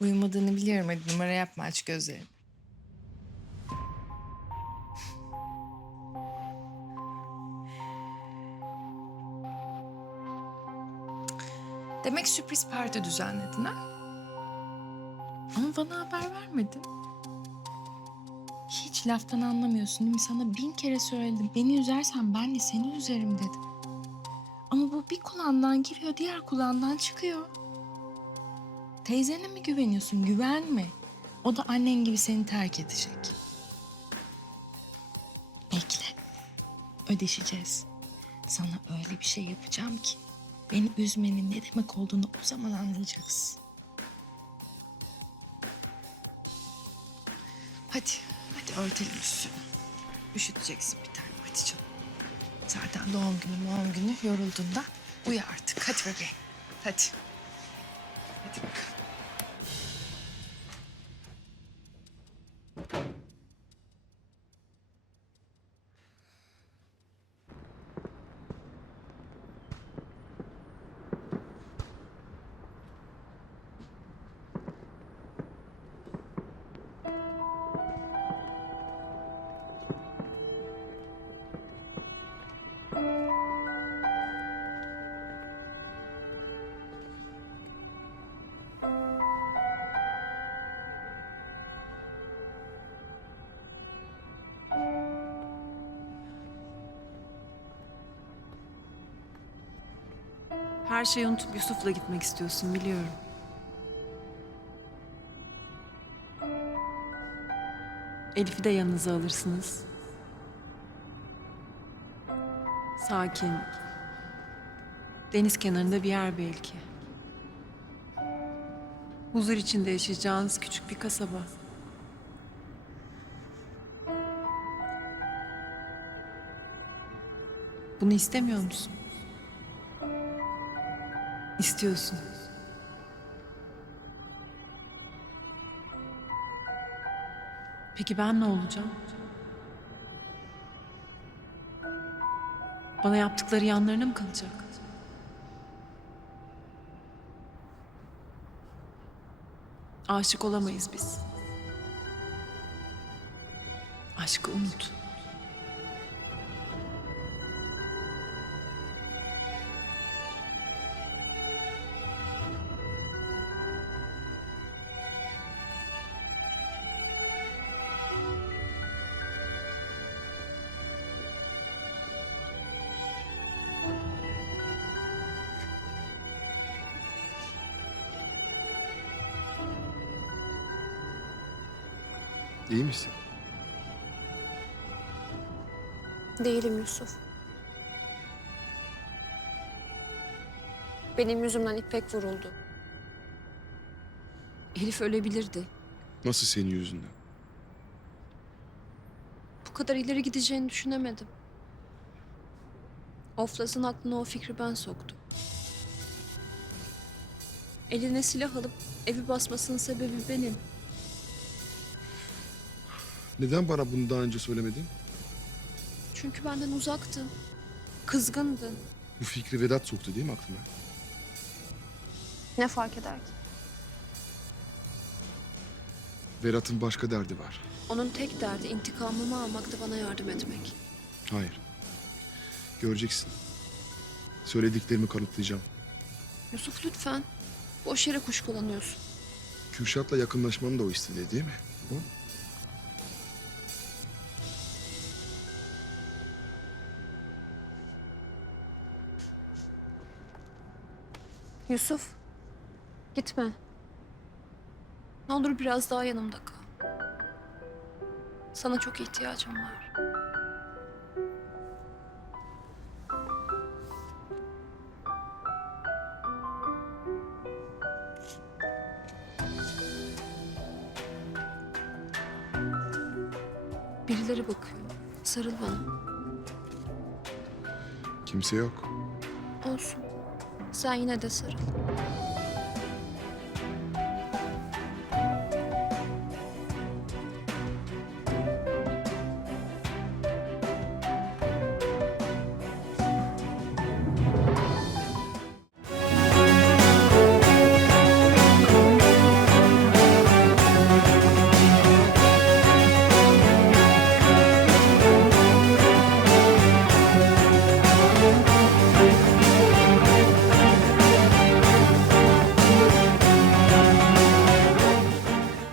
Uyumadığını biliyorum. Hadi numara yapma aç gözlerini. Demek sürpriz parti düzenledin ha? Ama bana haber vermedin. Hiç laftan anlamıyorsun değil mi? Sana bin kere söyledim. Beni üzersen ben de seni üzerim dedim. Ama bu bir kulağından giriyor, diğer kulağından çıkıyor. Teyzene mi güveniyorsun? Güvenme. O da annen gibi seni terk edecek. Bekle. Ödeşeceğiz. Sana öyle bir şey yapacağım ki beni üzmenin ne demek olduğunu o zaman anlayacaksın. Hadi, hadi örtelim üstünü. Üşüteceksin bir tane hadi canım. Zaten doğum günü doğum günü yorulduğunda uyu artık. Hadi bebeğim. Hadi. Hadi bakalım. Her şeyi unutup Yusuf'la gitmek istiyorsun biliyorum. Elif'i de yanınıza alırsınız. Sakin. Deniz kenarında bir yer belki. Huzur içinde yaşayacağınız küçük bir kasaba. Bunu istemiyor musun? İstiyorsun. Peki ben ne olacağım? Bana yaptıkları yanlarına mı kalacak? Aşık olamayız biz. Aşkı unut. İyi misin? Değilim Yusuf. Benim yüzümden İpek vuruldu. Elif ölebilirdi. Nasıl senin yüzünden? Bu kadar ileri gideceğini düşünemedim. Oflas'ın aklına o fikri ben soktum. Eline silah alıp evi basmasının sebebi benim. Neden bana bunu daha önce söylemedin? Çünkü benden uzaktın. Kızgındın. Bu fikri Vedat soktu değil mi aklına? Ne fark eder ki? Vedat'ın başka derdi var. Onun tek derdi intikamımı almakta bana yardım etmek. Hayır. Göreceksin. Söylediklerimi kanıtlayacağım. Yusuf lütfen. Boş yere kuşkulanıyorsun. Kürşat'la yakınlaşmanı da o istedi değil mi? Hı? Yusuf, gitme. Ne olur biraz daha yanımda kal. Sana çok ihtiyacım var. Birileri bakıyor. Sarıl bana. Kimse yok. Olsun. Sen yine de sarıl.